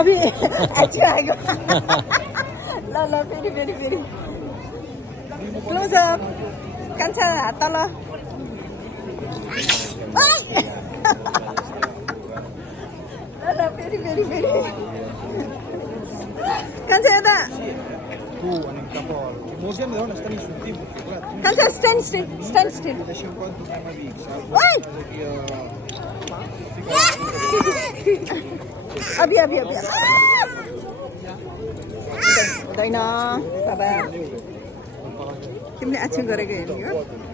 अभी अच्छा आएगा ला ला फेरि फेरि फेरि क्लोज अप कान्छा हात तल ल ल फेरि फेरि फेरि कान्छा यता कान्छा स्ट्यान्ड स्टिल स्ट्यान्ड स्टिल अभी अभी अभी हुँदैन बाबा तिमीले एक्सन गरेको हेर्ने हो